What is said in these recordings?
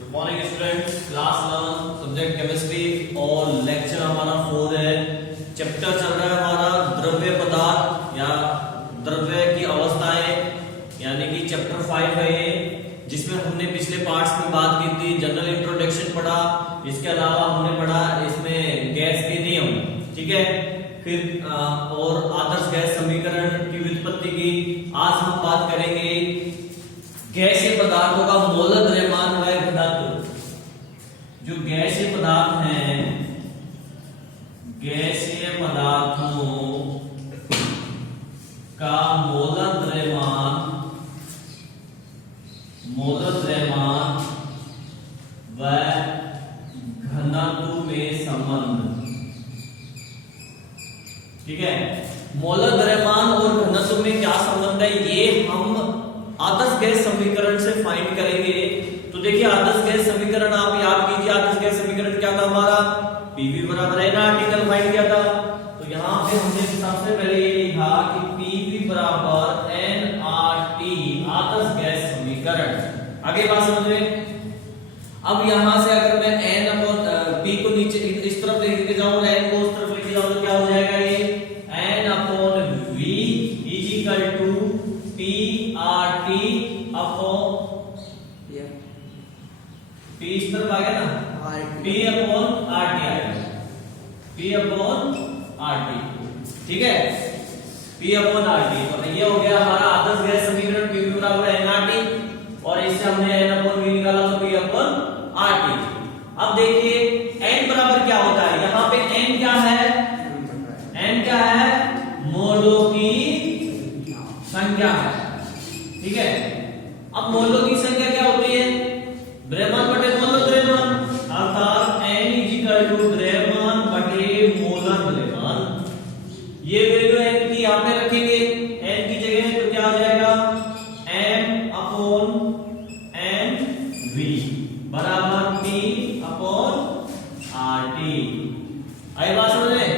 Good morning students, class 11 subject chemistry और lecture हमारा 4 है। चैप्टर चल रहा है हमारा द्रव्य पदार्थ या द्रव्य की अवस्थाएं, यानी कि चैप्टर 5 है ये, जिसमें हमने पिछले पार्ट्स में बात की थी, जनरल इंट्रोडक्शन पढ़ा। इसके अलावा हमने पढ़ा इसमें गैस के नियम, ठीक है, फिर और आदर्श गैस समीकरण की व्युत्पत्ति की। आज हम बात करेंगे गैसीय पदार्थों का मोलर द्रव्यमान व घनत्व। जो गैसीय पदार्थ हैं, गैसीय पदार्थों का मोलर द्रव्यमान व घनत्व में संबंध, ठीक है। मोलर द्रव्यमान और घनत्व में क्या संबंध है, ये हम आदर्श गैस समीकरण से फाइंड करेंगे। तो देखिए, आदर्श गैस समीकरण आप याद कीजिए। आदर्श गैस समीकरण क्या था हमारा, पीवी बराबर है ना, आर्टिकल फाइंड किया था। तो यहाँ पे हमने सबसे पहले ये लिखा कि पीवी बराबर एनआरटी, आदर्श गैस समीकरण। आगे बात समझ में। अब यहां से अगर मैं एन अपॉन पी को नीचे इस तरफ लेके जाऊं और एन को उस तरफ लेके जाऊं तो क्या हो जाएगा, ये N upon V is equal to P R T upon P, इस तरफ आ गया ना, पी अपॉन आर टी आएगा, पी अपॉन आर टी, ठीक है, पी अपॉन आर टी। तो ये हो गया हमारा आदर्श गैस समीकरण, पी बराबर एन आर टी, और इससे हमने एन अपॉन वी निकाला तो पी अपॉन आर टी। अब देखिए एन बराबर क्या होता है, यहाँ पे एन क्या है, एन क्या है, मोलों की संख्या है, ठीक है। अब मोलों की संख्या क्या होती है, द्रव्यमान बटे मोलर द्रव्यमान, अर्थात n इज इक्वल टू द्रव्यमान बटे मोलर द्रव्यमान। ये वैल्यू n की यहां पे रखेंगे, n की जगह तो क्या आ जाएगा, m अपॉन n v बराबर p अपॉन rt। आई बात समझ में।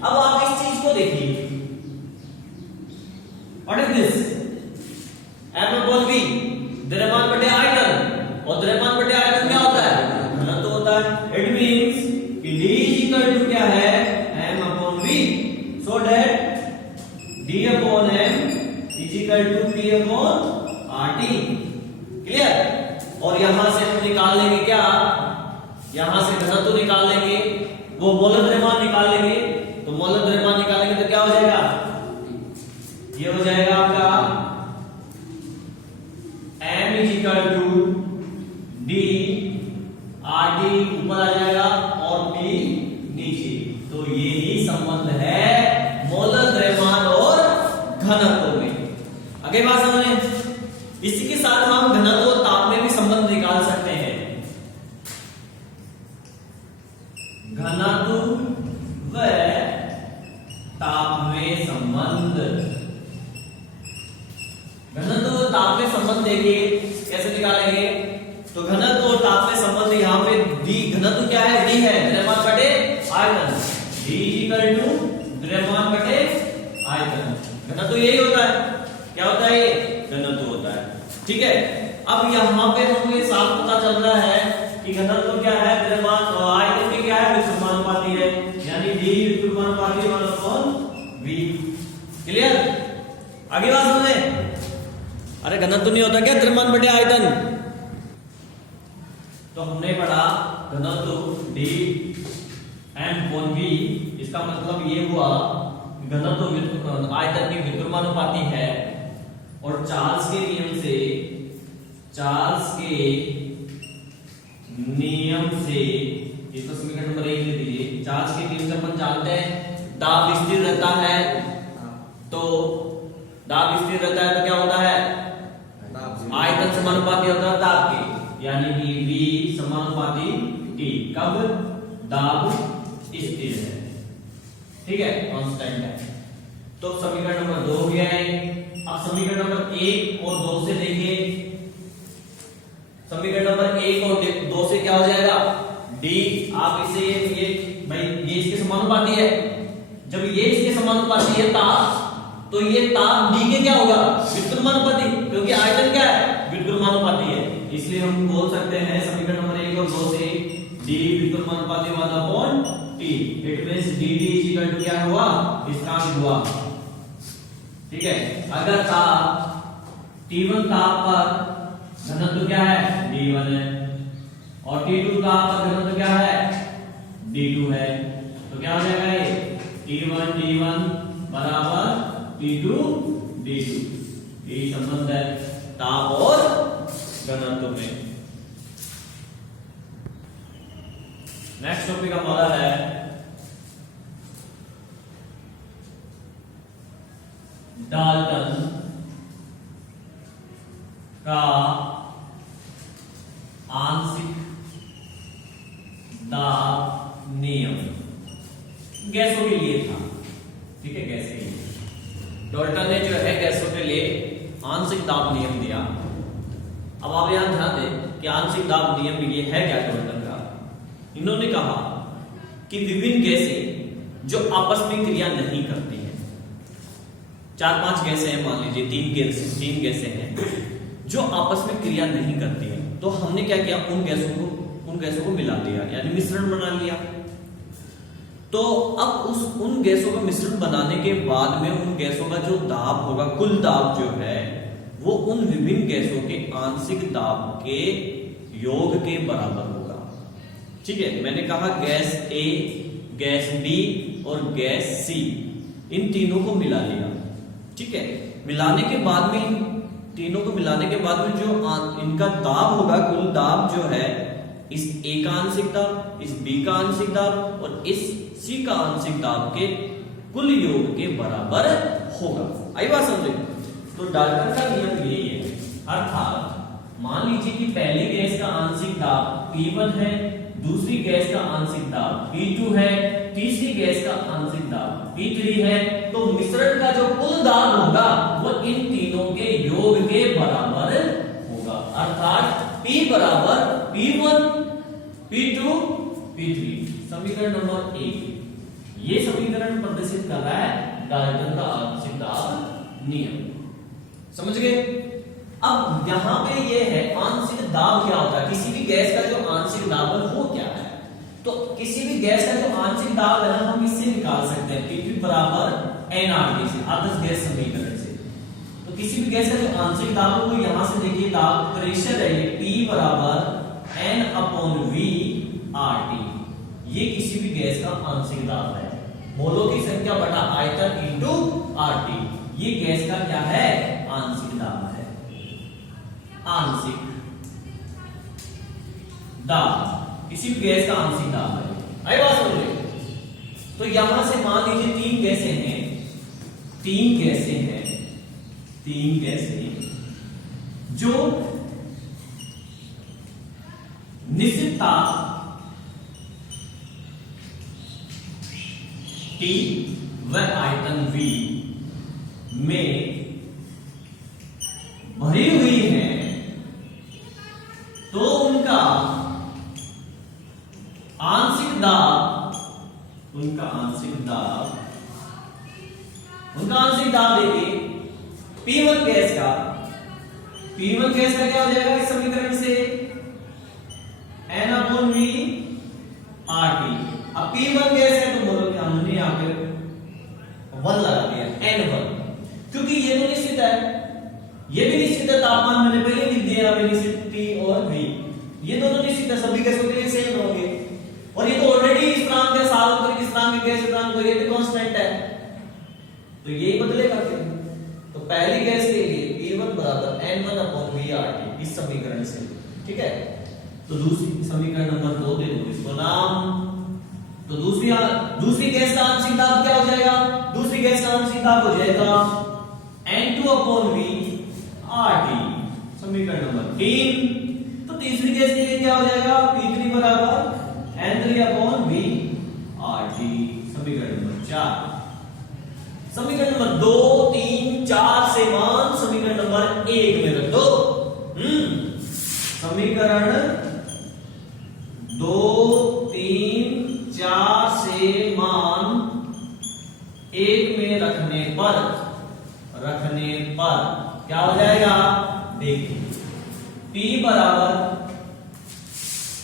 अब आप इस चीज को देखिए, what is this, m upon v द्रव्यमान बटे आयतन, और द्रव्यमान बटे आयतन क्या होता है, घनत्व होता है। इट मींस कि d इज इक्वल टू क्या है, m upon v, so that d upon m is equal to p upon rt। Clear. और यहां से हम निकाल लेंगे क्या, यहां से घनत्व निकाल लेंगे, वो मोलर द्रव्यमान निकाल लेंगे। तो मोलर द्रव्यमान निकालेंगे तो क्या हो जाएगा, ये हो जाएगा आपका m is equal to d R T ऊपर आ जाएगा और p नीचे। तो ये ही संबंध है मोलर द्रव्यमान और घनत्व में। आगे बात समझें। इसी के साथ हम घनत्व और ताप में भी संबंध निकाल सकते हैं। घनत्व व ताप में संबंध, घनत्व और ताप में संबंध देखिए कैसे निकालेंगे। तो घनत्व और ताप में संबंध, यहाँ पे d घनत्व क्या है, d है, द्रव्यमान बटे आयतन, d इक्वल टू द्रव्यमान बटे आयतन। घनत्व यही होता है, क्या होता है, ये घनत्व होता है, ठीक है। अब यहाँ पे हमको ये साफ पता चल रहा है कि घनत्व क्या है, द्रव्यमान, आयतन भी क्या है, व्युत्क्रमानुपाती है, यानी d व्युत्क्रमानुपाती 1/v। क्लियर। आगे बात समझे। अरे घनत्व नहीं होता क्या, द्रव्यमान बटे आयतन। तो हमने पढ़ा घनत्व d m अपॉन v, इसका मतलब ये हुआ घनत्व आयतन की व्युत्क्रमानुपाती है। और चार्ल्स के नियम से, चार्ल्स के नियम से, इसको समीकरण नंबर 1 लिख दीजिए। चार्ल्स के नियम से अपन जानते हैं दाब स्थिर रहता है, तो दाब स्थिर रहता है तो क्या होता है, आयतन समानुपाती होता है दाब के, यानी कि V समानुपाती T। कब दाब स्थिर है, ठीक है, कांस्टेंट है। तो समीकरण नंबर 2 हो गया है। अब समीकरण नंबर 1 और 2 से देखिए। समीकरण नंबर 1 और 2 से क्या हो जाएगा, D, आप इसे ये भाई ये इसके समानुपाती है, जब ये इसके समानुपाती है ताप, तो ये ताप D के क्या होगा, व्युत्क्रमानुपाती, क्योंकि आयतन क्या है, व्युत्क्रमानुपाती है। इसलिए हम बोल सकते हैं समीकरण नंबर 1 और 2 से d व्युत्पन्नानुपाती 1/t, it means dt is equal to क्या हुआ, स्थिरांक हुआ। ठीक है, अगर T1 ताप पर घनत्व क्या है, d1 है, और T2 ताप पर घनत्व क्या है, d2 है, तो क्या हो जाएगा ये T1 d1 बराबर T2 d2। ये संबंध है ताप और घनत्व में। नेक्स्ट टॉपिक का मॉडल है डाल्टन का आंशिक दाब नियम, गैसों के लिए था। ठीक है, गैस के लिए डाल्टन ने जो है गैसों के लिए आंशिक दाब नियम दिया। अब आप यहां ध्यान दें कि आंशिक दाब नियम ये है क्या डाल्टन का। इन्होंने कहा कि विभिन्न गैसें जो आपस में क्रिया नहीं करती हैं, 4-5 गैसें हैं, मान लीजिए 3 गैसें हैं जो आपस में क्रिया नहीं करती हैं, तो हमने क्या किया, उन गैसों को मिला दिया, यानी मिश्रण बना लिया। तो अब उन गैसों का मिश्रण बनाने के बाद में उन गैसों का जो दाब होगा, कुल दाब जो है वो उन विभिन्न गैसों के आंशिक दाब के योग के बराबर होगा। ठीक है, मैंने कहा गैस A, गैस B और गैस C, इन तीनों को मिला लिया। ठीक है, मिलाने के बाद में तीनों को मिलाने के बाद में जो इनका दाब होगा, कुल दाब जो है, इस A का आंशिक दाब, इस B का आंशिक दाब और इस C का आंशिक दाब के कुल योग के बराबर होगा। आई बात समझे? तो डाल्टन का नियम यही है, अर्थात मान लीजिए कि पहली गैस का आंशिक दाब P1 है, दूसरी गैस का आंशिक दाब P2 है, तीसरी गैस का आंशिक दाब P3 है, तो मिश्रण का जो कुल दाब होगा वो इन तीनों के योग के बराबर होगा। अर्थात P बराबर P1 P2 P3, समीकरण नंबर 1। ये समीकरण प्रदर्शित कर रहा है डाल्टन का आंशिक दाब नियम। समझ गए? अब यहां पे ये है आंशिक दाब क्या होता है, किसी भी गैस का जो आंशिक दाब है वो क्या है। तो किसी भी गैस का जो आंशिक दाब है ना, हम इससे निकाल सकते हैं P3 बराबर nRT से, आदर्श गैस समीकरण से। तो किसी भी गैस का जो आंशिक दाब है वो यहां से देखिए, दाब प्रेशर है ये P बराबर N/V RT, ये किसी भी गैस का आंशिक दाब है। मोलों की संख्या बटा आयतन इंटू RT, ये गैस का क्या है, आंशिक दाब है। आंशिक दाब किसी भी गैस का आंशिक दाब है। आई बात समझ? तो यहां से मान लीजिए 3 गैसें हैं, 3 गैसें जो निश्चित ताप T व आयतन V में भरी हुई है, तो उनका आंशिक दाब देखिए, P1 गैस का क्या हो जाएगा इस समीकरण से, N/V RT। अब P1 गैस है तो बोलो कि हमने यहां पे 1 लगा दिया, N1, क्योंकि ये तो निश्चित है, ये भी निश्चित है, तापमान मैंने पहले लिख दिया, निश्चित T और V, ये दोनों निश्चित है, सभी गैसों के लिए सेम होंगे। और ये तो ऑलरेडी स्थिरांक है, सार्वत्रिक स्थिरांक गैस स्थिरांक, तो ये भी कांस्टेंट है, तो ये बदलेगा फिर। तो पहली गैस के लिए P1 बराबर N1/V RT इस समीकरण से। ठीक है, तो दूसरी समीकरण नंबर 2 दे दो इसको नाम। तो दूसरी गैस का आंशिक दाब क्या हो जाएगा, दूसरी गैस का आंशिक दाब हो जाएगा N2/V RT, समीकरण नंबर 3। तो तीसरी गैस के लिए क्या हो जाएगा, P3 बराबर N3/V RT, समीकरण नंबर 4। समीकरण नंबर 2, 3, 4 से मान समीकरण नंबर 1 में रख दो। समीकरण 2, 3, 4 से मान 1 में रखने पर क्या हो जाएगा, देखिए P बराबर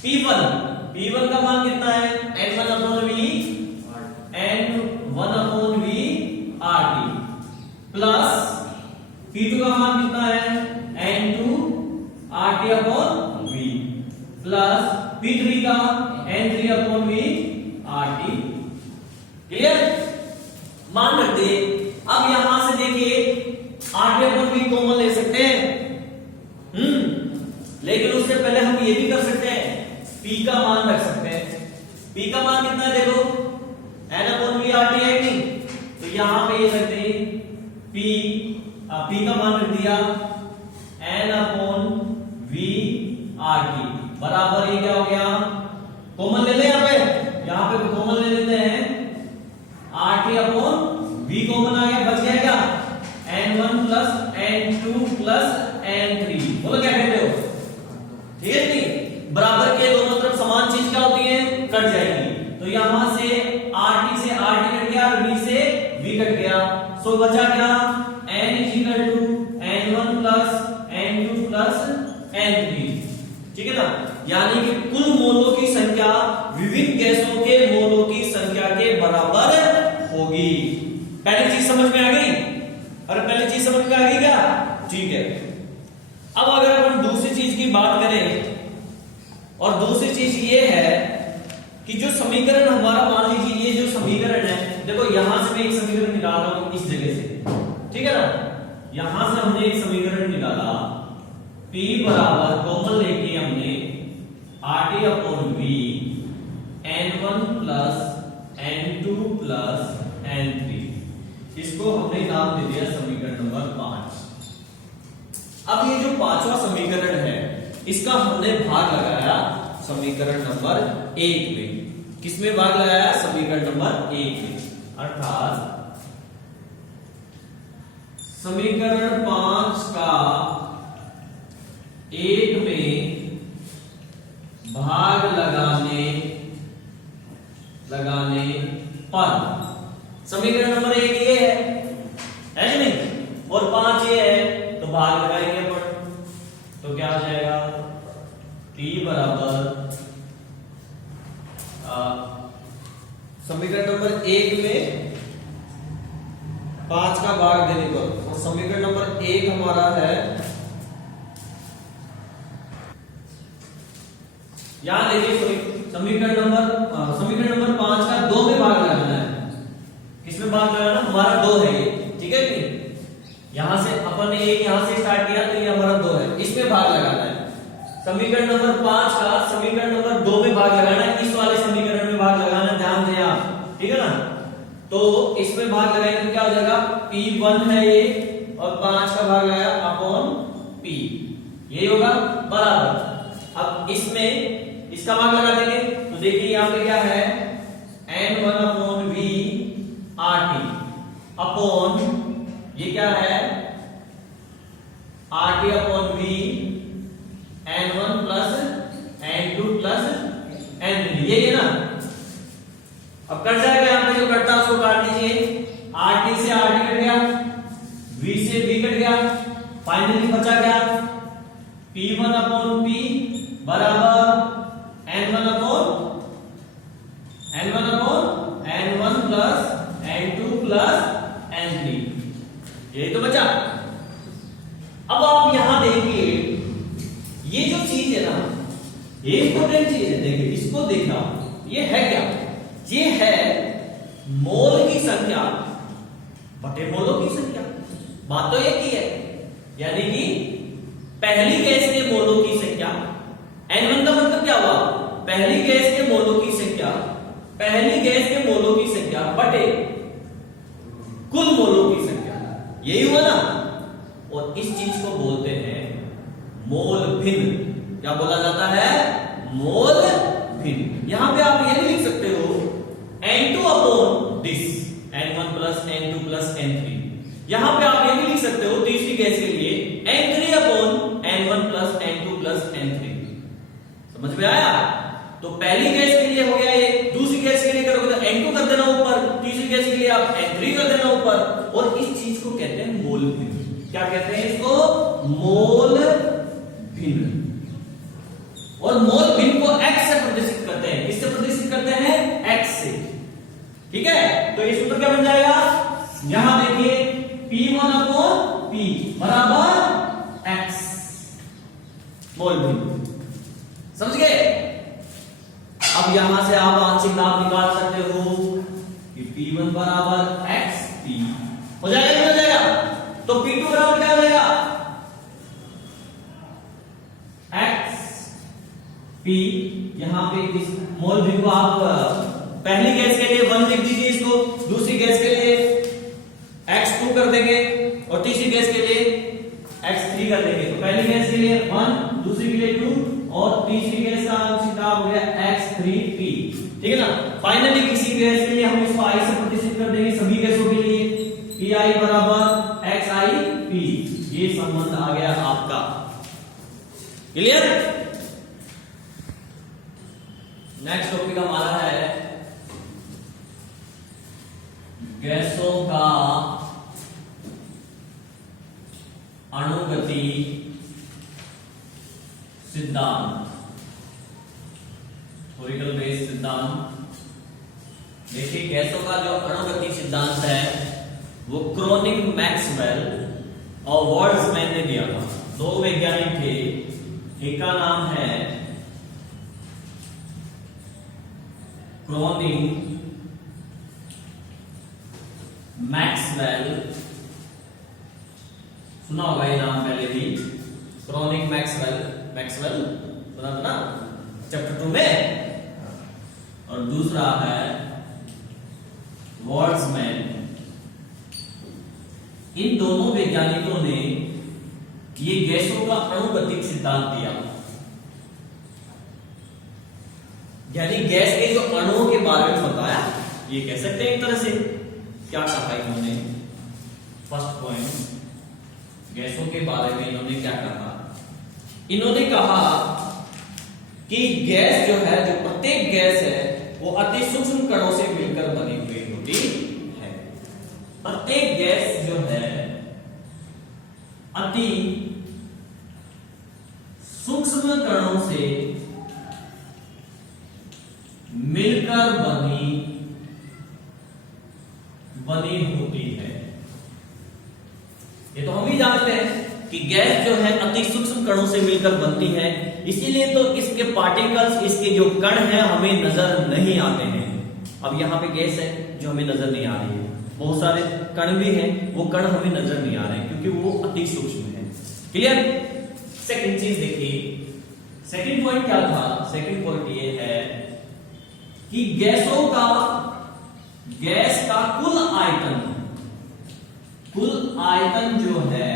P1, P1 का मान कितना है N1 upon V, N1 upon V RT plus P2 का मान कितना है N2 RT upon V plus P3 का N3 upon V RT। Clear? मान रखते हैं। अब यहां से देखिए RT अपॉन V कॉमन ले सकते हैं, लेकिन उससे पहले हम ये भी कर सकते हैं, P का मान रख सकते हैं। P का मान कितना है देखो N अपॉन V RT है नहीं, तो यहां पे ये करते हैं P का मान रख दिया N अपॉन V RT बराबर ये क्या हो गया, कॉमन ले ले, यहाँ पे कॉमन ले लेते हैं, RT अपॉन V कॉमन आ गया, बच गया क्या N1 plus N2 plus N3, बोलो क्या कहते हो, ठीक है नहीं, बराबर के दोनों तरफ समान चीज क्या होती है, कट जाएगी, तो यहां से RT से RT कट गया और V से V कट गया, सो बचा क्या N equal to N1 plus N2 plus N3, ठीक है ना, यानी कि कुल मोलों की संख्या विभिन्न गैसों के मोलों की संख्या के बराबर होगी। पहली चीज समझ में आ गई? और पहली चीज समझ में आ गई क्या? ठीक है। अब अगर अपन दूसरी चीज की बात करें, और दूसरी चीज ये है कि जो समीकरण हमारा, मान लीजिए ये जो समीकरण है, देखो यहां से मैं एक समीकरण निकाल रहा हूं इस जगह से, ठीक है ना, यहां से हमने एक समीकरण निकाला, P बराबर कॉमन लेके हमने RT upon V N1 plus N2 plus N3, इसको हमने नाम दे दिया समीकरण नंबर 5। अब ये जो पांचवा समीकरण है इसका हमने भाग लगाया समीकरण नंबर 1 में। किसमें भाग लगाया? समीकरण नंबर 1 में, अर्थात समीकरण 5 का 1 में भाग लगाने पर समीकरण नंबर 1 ये है कि नहीं, और 5 ये है, तो भाग लगाएंगे अपन, तो क्या आ जाएगा T बराबर समीकरण नंबर 1 में 5 का भाग देने पर, और समीकरण नंबर 1 हमारा है, यहां देखिए समीकरण नंबर 5 का 2 में भाग लगाना है। किसमें भाग लगाना? हमारा 2 है ये, ठीक है कि यहां से अपन ने एक यहां से स्टार्ट किया, तो ये हमारा 2 है, इसमें भाग लगाना है। समीकरण नंबर 5 का समीकरण नंबर 2 में भाग लगाना है, इस वाले समीकरण में भाग लगाना, ध्यान दें आप, ठीक है ना, तो इसमें भाग लगाएंगे तो क्या हो जाएगा, P1 है ये, और 5 का भाग लगाया अपॉन P, यही होगा बराबर। अब इसमें इसका भाग लगा देंगे, तो देखिए यहां पे क्या है N1 upon V RT upon ये क्या है RT upon V N1 plus N2 plus N3, ये है ना। अब कट जाएगा, यहां पे जो कटता है उसको काट दीजिए, RT से RT कट गया, V से V कट गया, फाइनली बचा क्या P1 अपॉन P बराबर N1 upon N1 plus N2 plus N3, यही तो बचा। अब आप यहां देखिए ये जो चीज है ना, ये इंपॉर्टेंट चीज है, देखिए इसको देखना, ये है क्या, ये है मोल की संख्या बटे मोलों की संख्या, बात तो एक ही है, यानी कि पहली गैस के मोलों की संख्या, N1 का मतलब क्या हुआ, पहली गैस के मोलों की संख्या, पहली गैस के मोलों की संख्या बटे कुल मोलों की संख्या, यही हुआ ना। और इस चीज को बोलते हैं मोल भिन्न। क्या बोला जाता है? मोल भिन्न। यहां पे आप ये भी लिख सकते हो N2 upon this N1 plus N2 plus N3। यहां पे आप ये भी लिख सकते हो तीसरी गैस के लिए N3 upon N1 plus N2 plus N3। समझ में आया? तो पहली गैस के लिए हो गया ये, दूसरी गैस के लिए करोगे तो N2 कर देना ऊपर, तीसरी गैस के लिए आप N3 कर देना ऊपर, और इस चीज को कहते हैं मोल भिन्न। क्या कहते हैं इसको? मोल भिन्न। और मोल भिन्न को x से प्रदर्शित करते हैं। किससे प्रदर्शित करते हैं? x से। ठीक है, तो ये सूत्र क्या बन जाएगा? यहां देखिए P1/P बराबर x मोल भिन्न। समझ गए? अब यहां से आप आंशिक दाब निकाल सकते हो कि P1 बराबर x P हो जाएगा नहीं हो जाएगा? तो P2 बराबर क्या हो जाएगा? x P। यहां पे इस मोल भिन्न को आप पहली गैस के लिए 1 लिख दीजिए, इसको दूसरी गैस के लिए x2 कर देंगे और तीसरी गैस के लिए x3 कर देंगे। तो पहली गैस के लिए 1, दूसरी के लिए 2 और तीसरी गैस का आंशिक दाब हो गया x3p। ठीक है ना? फाइनली किसी गैस के लिए हम इसको i से प्रतिस्थापित कर देंगे सभी गैसों के लिए, pi बराबर xi p। ये संबंध आ गया आपका। क्लियर? नेक्स्ट टॉपिक हमारा है गैसों का अणुगति सिद्धांत, थ्योरिटिकल बेस्ड सिद्धांत। देखिए गैसों का जो अणुगति सिद्धांत है वो क्रोनिग, मैक्सवेल और बोल्ट्जमैन ने दिया था। दो वैज्ञानिक थे, एक का नाम है क्रोनिग मैक्सवेल, सुना होगा ये नाम पहले भी, क्रोनिग मैक्सवेल, मैक्सवेल सुना था ना चैप्टर 2 में। और दूसरा है बोल्ट्जमैन। इन दोनों वैज्ञानिकों ने ये गैसों का अणुगतिक सिद्धांत दिया, यानी गैस के जो अणुओं के बारे में बताया, ये कह सकते हैं एक तरह से। क्या कहा इन्होंने? फर्स्ट पॉइंट, गैसों के बारे में इन्होंने क्या कहा? इन्होंने कहा कि गैस जो है, जो प्रत्येक गैस है वो अति सूक्ष्म कणों से मिलकर बनी हुई होती है। प्रत्येक गैस जो है अति सूक्ष्म कणों से मिलकर बनी होती है। ये तो हम ही जानते हैं कि गैस जो है अति सूक्ष्म कणों से मिलकर बनती है, इसीलिए तो इसके पार्टिकल्स, इसके जो कण हैं हमें नजर नहीं आते हैं। अब यहाँ पे गैस है जो हमें नजर नहीं आ रही है, बहुत सारे कण भी हैं, वो कण हमें नजर नहीं आ रहे हैं क्योंकि वो अति सूक्ष्म है। क्लियर? सेकंड चीज देखिए, सेकंड पॉइंट क्या था? सेकंड पॉइंट ये है कि गैस का कुल आयतन जो है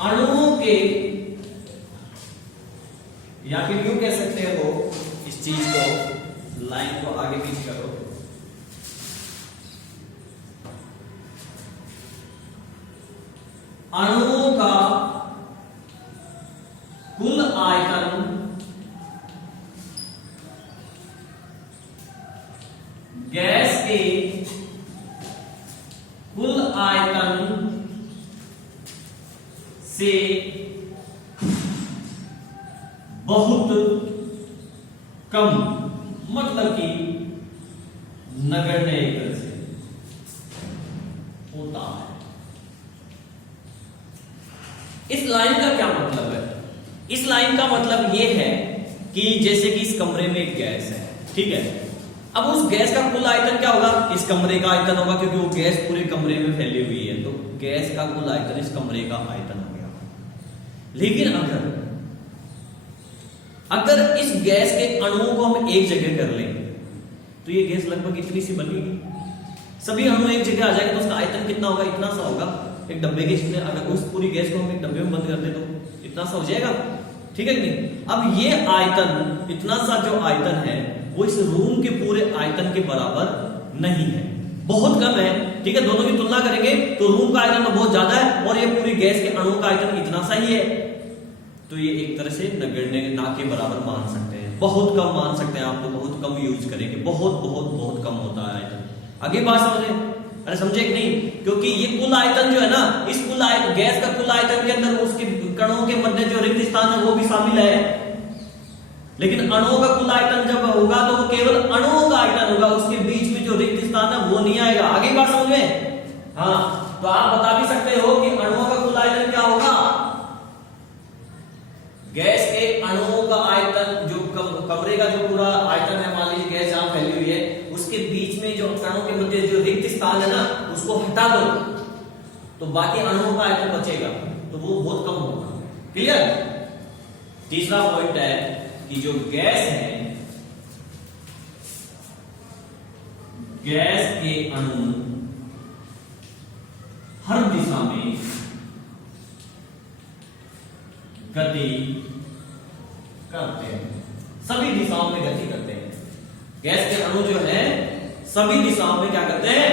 अणुओं के, या फिर यूं कह सकते हो इस चीज को, लाइन को आगे पीछे करो, अणुओं का कुल आयतन गैस के कुल आयतन से बहुत कम, मतलब कि नगण्य एक तरह से होता है। इस लाइन का क्या मतलब है? इस लाइन का मतलब यह है कि जैसे कि इस कमरे में एक गैस है, ठीक है, अब उस गैस का कुल आयतन क्या होगा? इस कमरे का आयतन होगा, क्योंकि वो गैस पूरे कमरे में फैली हुई है, तो गैस का कुल आयतन इस कमरे का आयतन हो गया। लेकिन अगर इस गैस के अणुओं को हम एक जगह कर लें तो ये गैस लगभग इतनी सी बनेगी। सभी अणु एक जगह आ जाएंगे तो उसका आयतन कितना होगा? इतना सा होगा, एक डब्बे के जितने। अगर उस पूरी गैस को हम एक डब्बे में बंद कर दे तो इतना सा हो जाएगा, ठीक है कि नहीं? अब ये आयतन, इतना सा जो आयतन है वो इस रूम के पूरे आयतन के बराबर नहीं है, बहुत कम है, ठीक है। दोनों की तुलना करेंगे तो रूम का आयतन तो बहुत ज्यादा है और ये पूरी गैस के अणुओं का आयतन इतना सा ही है, तो ये एक तरह से नगण्य, ना के बराबर मान सकते हैं, बहुत कम मान सकते हैं आप, तो बहुत कम यूज करेंगे, बहुत बहुत बहुत कम होता है आयतन। आगे बात समझे? अरे समझे कि नहीं? क्योंकि ये कुल आयतन जो है ना, इस कुल गैस का कुल आयतन के अंदर उसके कणों के मध्य जो रिक्त स्थान है वो भी शामिल है, लेकिन अणुओं का कुल आयतन जब होगा तो वो केवल अणुओं का आयतन होगा, उसके बीच में जो रिक्त स्थान है वो नहीं आएगा। आगे बात समझ में? हाँ, तो आप बता भी सकते हो कि अणुओं का कुल आयतन क्या होगा? गैस के अणुओं का आयतन, जो कमरे का जो पूरा आयतन है, मान लीजिए गैस जहां फैली हुई है, उसके बीच में जो कणों के मध्य जो रिक्त स्थान है ना, उसको हटा दो तो बाकी अणुओं का आयतन बचेगा, तो वो बहुत कम होगा। क्लियर? तीसरा पॉइंट है कि जो गैस है, गैस के अणु हर दिशा में गति करते हैं, सभी दिशाओं में गति करते हैं। गैस के अणु जो है सभी दिशाओं में क्या करते हैं?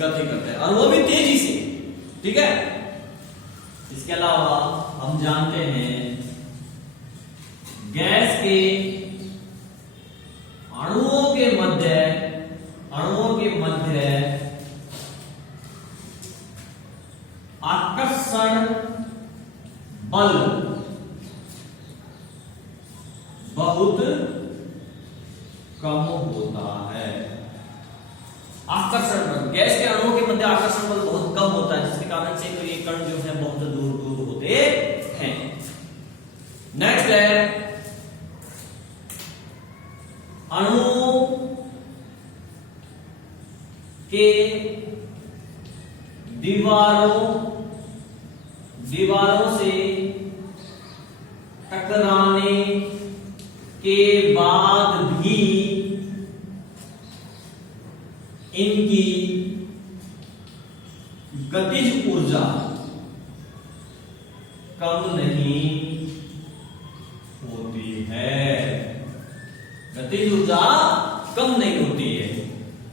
गति करते हैं, और वो भी तेजी से। ठीक है? इसके अलावा हम जानते हैं गैस के अणुओं के मध्य आकर्षण बल बहुत कम होता है। आकर्षण बल, गैस के अणुओं के मध्य आकर्षण बल बहुत कम होता है, जिसके कारण से तो ये कण जो है बहुत दूर दूर होते हैं। नेक्स्ट है अणुओं के दीवारों से टकराने के बाद भी इनकी गतिज ऊर्जा कम नहीं होती है। गतिज ऊर्जा कम नहीं होती है।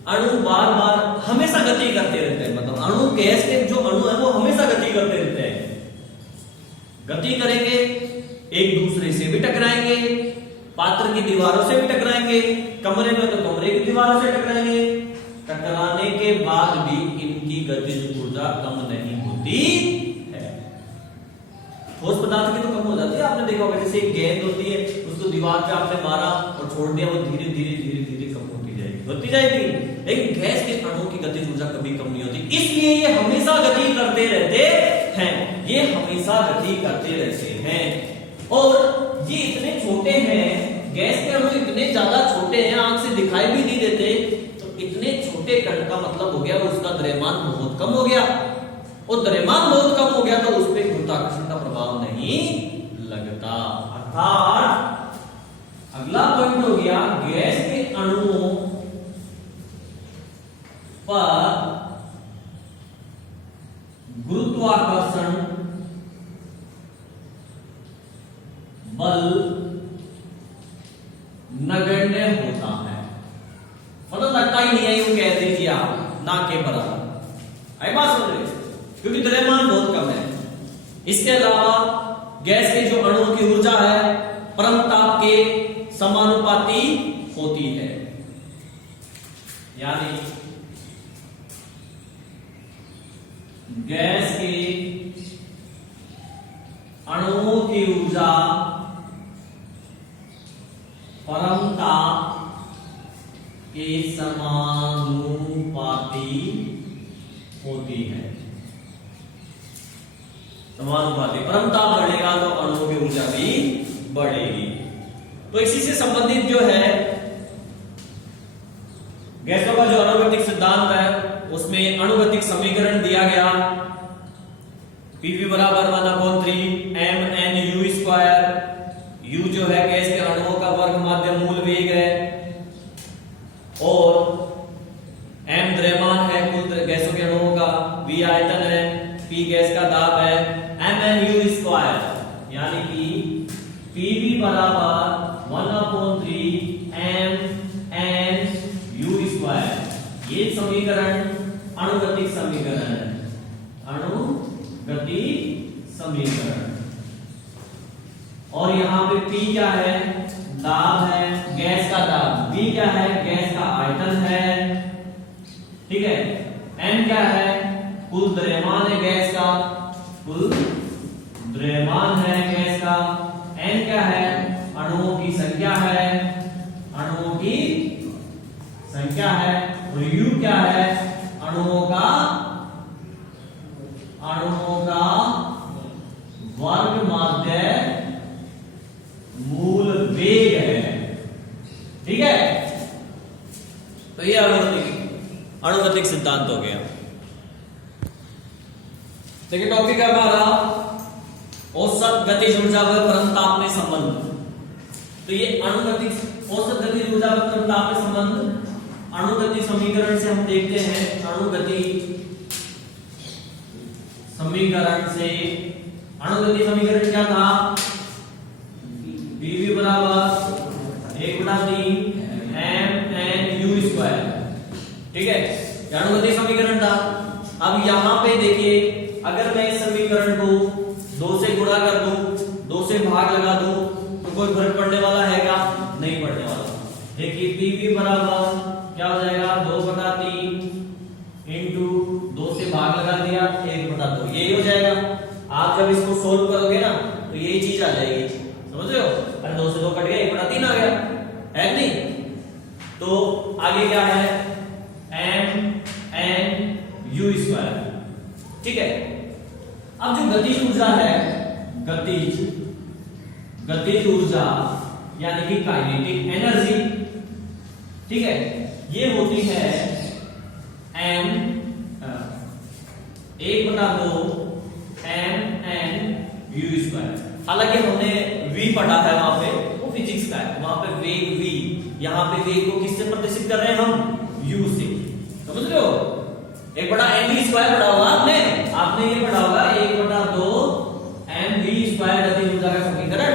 अणु बार बार हमेशा गति करते रहते हैं, मतलब अणु, गैस के जो अणु है वो हमेशा गति करते रहते हैं। गति करेंगे, एक दूसरे से भी टकराएंगे, पात्र की दीवारों से भी टकराएंगे, कमरे में तो कमरे की दीवारों से टकराएंगे। टकराने के बाद भी इनकी गतिज ऊर्जा कम नहीं होती है। ठोस पदार्थ की तो कम हो जाती है, आपने देखा होगा, जैसे एक गेंद होती है, उसको दीवार पे आपने मारा और छोड़ दिया, वो धीरे धीरे धीरे धीरे कम होती जाएगी। लेकिन गैस के अणुओं की गतिज ऊर्जा कभी कम नहीं होती, इसलिए ये हमेशा गति करते रहते हैं। ये हमेशा गति करते रहते हैं, और ये इतने छोटे हैं, गैस के अणु इतने ज्यादा छोटे हैं, आंख से दिखाई भी नहीं देते। तो इतने छोटे कण का मतलब हो गया उसका द्रव्यमान बहुत कम हो गया, और द्रव्यमान बहुत कम हो गया तो उस पर गुरुत्वाकर्षण का प्रभाव नहीं लगता। अर्थात अगला पॉइंट हो गया, गैस के अणुओं पर गुरुत्वाकर्षण बल नगण्य होता है। मतलब लगता ही नहीं है, यूं कह दीजिए आप, ना के बराबर। आई बात समझ रहे? क्योंकि द्रव्यमान बहुत कम है। इसके अलावा गैस के जो अणुओं की ऊर्जा है परम ताप के समानुपाती होती है, यानी गैस के अणुओं की ऊर्जा परम ताप के समानुपाती होती है। समानुपाती, परम ताप बढ़ेगा तो अणुओं की ऊर्जा भी बढ़ेगी। तो इसी से संबंधित जो है गैसों का जो अणुगतिक सिद्धांत है उसमें अणुगतिक समीकरण दिया गया, Pv बराबर 1/3 mNu²। U जो है गैस के अणुओं का वर्ग माध्य मूल वेग है, और m द्रव्यमान है कुल गैसों के अणुओं का, V आयतन है, P गैस का दाब है, mNu², यानी कि Pv बराबर 1/3 mNu²। ये समीकरण अणुगतिक समीकरण है, अणुगतिक समीकरण। और यहां पे P क्या है? दाब है, गैस का दाब। V क्या है? गैस का आयतन है। ठीक है। M क्या है? कुल द्रव्यमान है गैस का, कुल द्रव्यमान है गैस का, n क्या है, अणुओं की संख्या है, अणुओं की संख्या है, और u क्या है, अणुओं का वर्ग माध्य मूल वेग है। ठीक है, तो ये अणुगतिक सिद्धांत हो गया। देखिए टॉपिक है हमारा औसत गतिज ऊर्जा व परम ताप में संबंध। तो ये अणुगतिक औसत गतिज ऊर्जा व परम ताप में संबंध अणुगति समीकरण से हम देखते हैं। अणुगति समीकरण क्या था, pv बराबर 1/3 mnu²। ठीक है, अणुगति समीकरण था। अब यहां पे देखिए, अगर मैं इस समीकरण को 2 से गुणा कर दूं, 2 से भाग लगा दूं, तो कोई फर्क पड़ने वाला है क्या, नहीं पड़ने वाला। देखिए pv बराबर क्या हो जाएगा, 2/3 इंटू 2 से भाग लगा दिया 1/2, यही हो जाएगा। आप जब इसको सोल्व करोगे ना तो यही चीज आ जाएगी, समझ रहे हो। अरे 2 से 2 कट गया, 1/3 आ गया, है नहीं। तो आगे क्या है, mnu²। ठीक है, अब जो गतिज ऊर्जा है, गतिज ऊर्जा यानी कि काइनेटिक एनर्जी, ठीक है, ये होती है m 1/2 mnu²। हालांकि हमने v पढ़ा है, वहां पे वो फिजिक्स का है, वहां पे वेग v, यहाँ पे वेग को किससे प्रदर्शित कर रहे हैं हम, u से, समझ रहे हो। 1/mv² पढ़ा होगा आपने ये पढ़ा होगा 1/2 mv² गतिज ऊर्जा का समीकरण,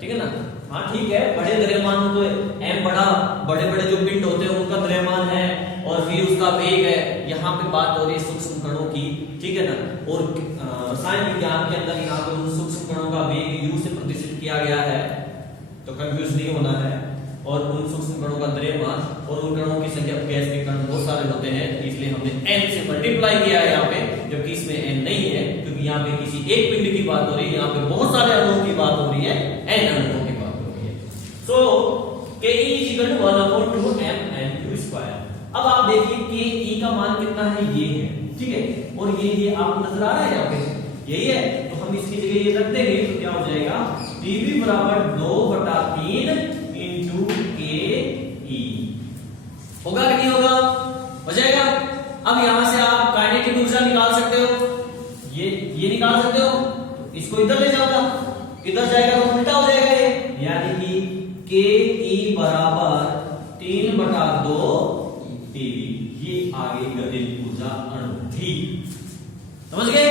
ठीक है ना। हाँ ठीक है, बड़े द्रव्यमान तो m बड़े बड़े जो पिंड होते हैं उनका द्रव्यमान है और v उसका वेग है। यहाँ पे बात हो रही है सूक्ष्म कणों की, ठीक है ना। और रसायन विज्ञान के अंदर यहाँ पे उन सूक्ष्म कणों का वेग u से प्रदर्शित किया गया है, तो कंफ्यूज नहीं होना है। और उन सूक्ष्म कणों का द्रव्यमान और उन कणों की संख्या, गैस के कण बहुत सारे होते हैं, इसलिए हमने n से मल्टीप्लाई किया है यहाँ पे, जबकि इसमें n नहीं है, क्योंकि यहाँ पे किसी एक पिंड की बात हो रही है, यहाँ पे बहुत सारे अणुओं की बात हो रही है, n अणुओं की बात हो रही है। सो Ke = 1/2 mnu²। अब आप देखिए Ke का मान कितना है, ये है, ठीक है, और ये आपको नजर आ रहा है यहाँ पे, यही है। तो हम इसकी जगह ये रख देंगे, तो क्या हो जाएगा, pv बराबर 2/3 इंटू Ke। होगा कि नहीं होगा, हो जाएगा। अब यहां से आप काइनेटिक ऊर्जा निकाल सकते हो, ये निकाल सकते हो, तो इसको इधर ले जाओगा, इधर जाएगा तो उल्टा हो जाएगा ये, यानी कि Ke बराबर 3/2 pv। ये आगे गतिज ऊर्जा अणु थी, समझ गए।